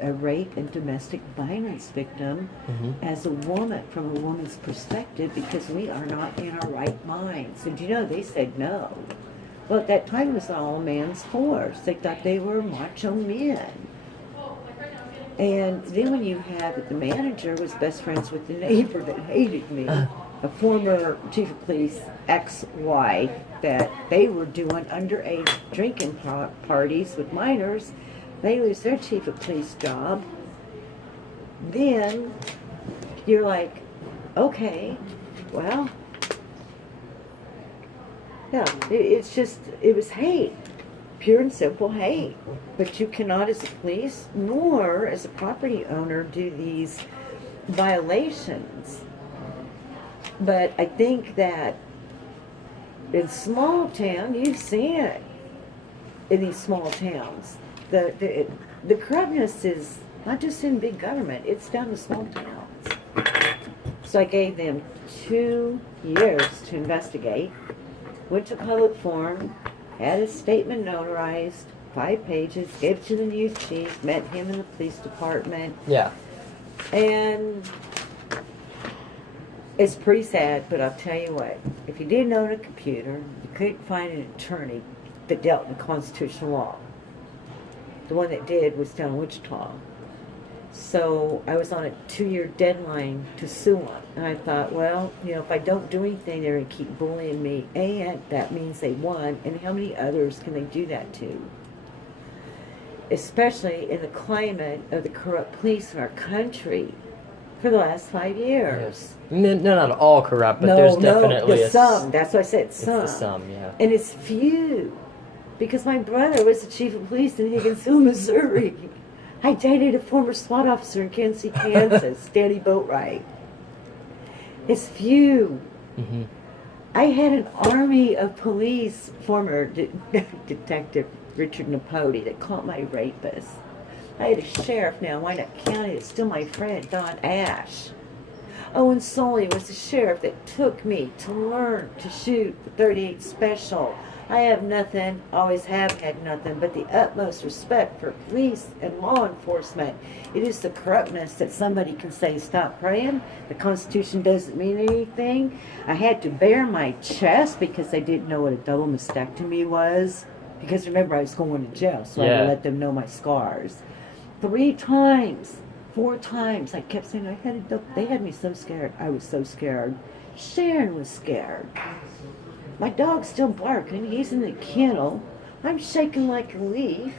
a rape and domestic violence victim as a woman, from a woman's perspective, because we are not in our right minds. And you know, they said no. Well, at that time it was all a man's force. They thought they were macho men. And then when you have the manager was best friends with the neighbor that hated me, a former chief of police ex-wife, that they were doing underage drinking parties with minors. They lose their chief of police job. Then you're like, okay, well, yeah, it's just, it was hate, pure and simple hate. But you cannot, as a police nor as a property owner, do these violations. But I think that in small town, you've seen it in these small towns. The corruptness is not just in big government, it's down to small towns. So I gave them 2 years to investigate, went to public forum, had a statement notarized, 5 pages, gave it to the new chief, met him in the police department. Yeah. And it's pretty sad, but I'll tell you what, if you didn't own a computer, you couldn't find an attorney that dealt in constitutional law. The one that did was down in Wichita. So I was on a 2-year deadline to sue them. And I thought, well, you know, if I don't do anything, they're going to keep bullying me. And that means they won. And how many others can they do that to? Especially in the climate of the corrupt police in our country for the last 5 years. Yes. They're not all corrupt, but there's definitely some. That's why I said some. It's the some, yeah. And it's few. Because my brother was the chief of police in Higginsville, Missouri. I dated a former SWAT officer in Kansas City, Kansas, Danny Boatwright. It's few. Mm-hmm. I had an army of police, former Detective Richard Napodi, that caught my rapist. I had a sheriff now in Wyandotte County that's still my friend, Don Ash. Owen Soley was the sheriff that took me to learn to shoot the 38 Special. I have nothing, always have had nothing, but the utmost respect for police and law enforcement. It is the corruptness that somebody can say, stop praying, the Constitution doesn't mean anything. I had to bare my chest because they didn't know what a double mastectomy was. Because remember, I was going to jail, so I had to let them know my scars. 3 times, 4 times, I kept saying, they had me so scared. I was so scared. Sharon was scared. My dog's still barking. He's in the kennel. I'm shaking like a leaf.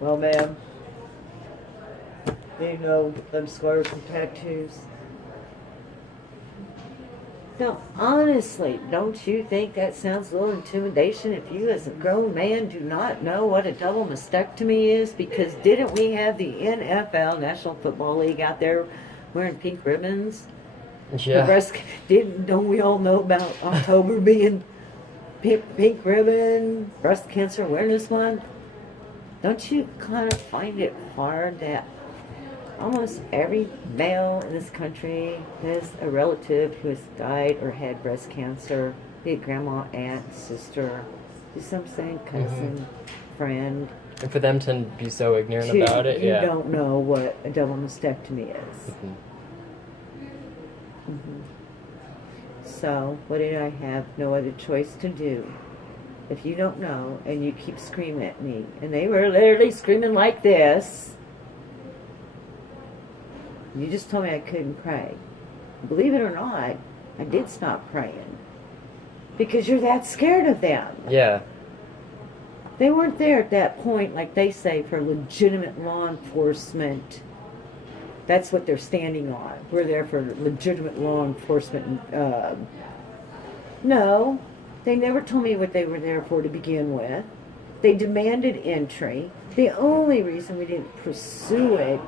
Well, ma'am, you know them scars and tattoos. Now, honestly, don't you think that sounds a little intimidation if you as a grown man do not know what a double mastectomy is? Because didn't we have the NFL, National Football League, out there wearing pink ribbons? Yeah. Don't we all know about October being pink ribbon, breast cancer awareness month? Don't you kind of find it hard that almost every male in this country has a relative who has died or had breast cancer, be it grandma, aunt, sister, you see what I'm saying, cousin, friend. And for them to be so ignorant about it, you don't know what a double mastectomy is. So, what did I have? No other choice to do. If you don't know, and you keep screaming at me, and they were literally screaming like this, you just told me I couldn't pray. Believe it or not, I did stop praying. Because you're that scared of them. Yeah. They weren't there at that point, like they say, for legitimate law enforcement. That's what they're standing on. We're there for legitimate law enforcement. No, they never told me what they were there for to begin with. They demanded entry. The only reason we didn't pursue it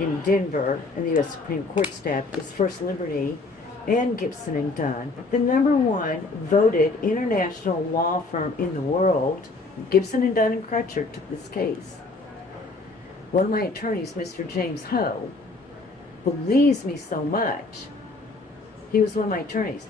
in Denver and the U.S. Supreme Court staff is First Liberty and Gibson and Dunn. The #1 voted international law firm in the world, Gibson and Dunn and Crutcher, took this case. One of my attorneys, Mr. James Ho, believes me so much. He was one of my attorneys.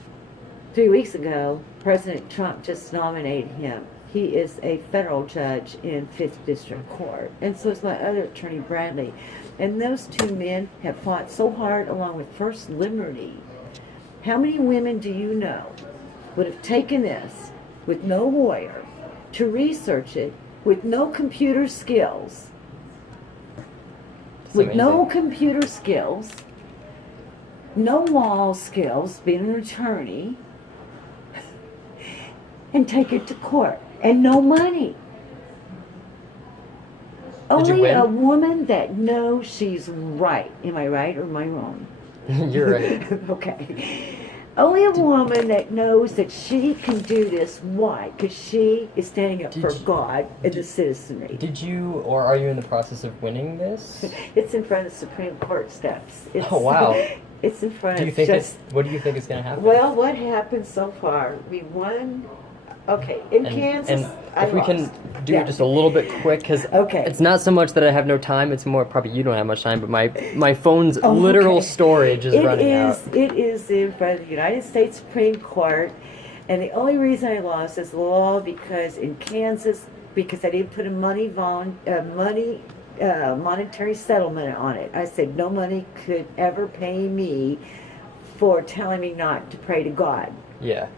3 weeks ago, President Trump just nominated him. He is a federal judge in 5th District Court. And so is my other attorney, Bradley. And those two men have fought so hard along with First Liberty. How many women do you know would have taken this with no lawyer to research it, with no computer skills, It's with no amazing. computer skills, no law skills, being an attorney, and take it to court, and no money? Did you Only win? a woman that knows she's right. Am I right or am I wrong? You're right. Okay. Only a woman that knows that she can do this. Why? Because she is standing up Did for you- God and the citizenry. Did you, or are you in the process of winning this? It's in front of the Supreme Court steps. It's, Oh, wow. It's in front Do you of think just... what do you think is going to happen? Well, what happened so far? We won... Okay, in Kansas, I if we lost. can do Yeah. it just a little bit quick, because Okay. it's not so much that I have no time, it's more probably you don't have much time, but my phone's Oh, literal okay. storage is running out. It is in front of the United States Supreme Court, and the only reason I lost is law because in Kansas, because I didn't put a monetary settlement on it. I said no money could ever pay me for telling me not to pray to God. Yeah.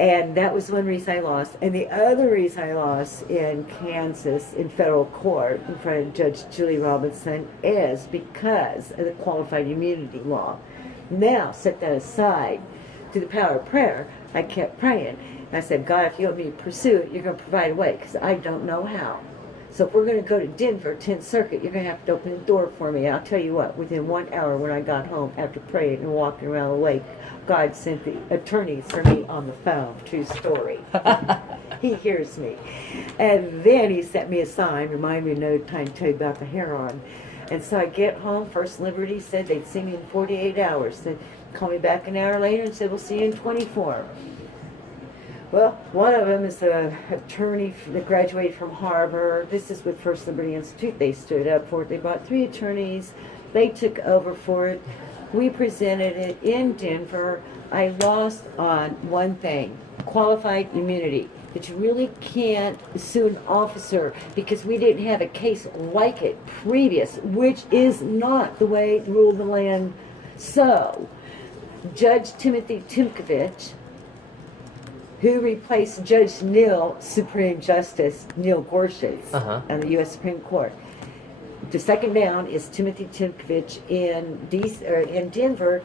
And that was one reason I lost. And the other reason I lost in Kansas in federal court in front of Judge Julie Robinson is because of the qualified immunity law. Now, set that aside. Through the power of prayer, I kept praying. And I said, God, if you want me to pursue it, you're going to provide a way because I don't know how. So if we're going to go to Denver, 10th Circuit, you're going to have to open the door for me. I'll tell you what, within 1 hour when I got home after praying and walking around the lake, God sent the attorneys for me on the phone. True story. He hears me. And then he sent me a sign, remind me another time to tell you about the heron. And so I get home, First Liberty said they'd see me in 48 hours. They called me back an hour later and said, we'll see you in 24. Well, one of them is an attorney that graduated from Harvard. This is with First Liberty Institute. They stood up for it. They brought 3 attorneys. They took over for it. We presented it in Denver. I lost on one thing, qualified immunity. That you really can't sue an officer because we didn't have a case like it previous, which is not the way it ruled the land. So, Judge Timothy Timkovich, who replaced Judge Neil, Supreme Justice Neil Gorsuch on the U.S. Supreme Court. The second down is Timothy Timkovich in Denver,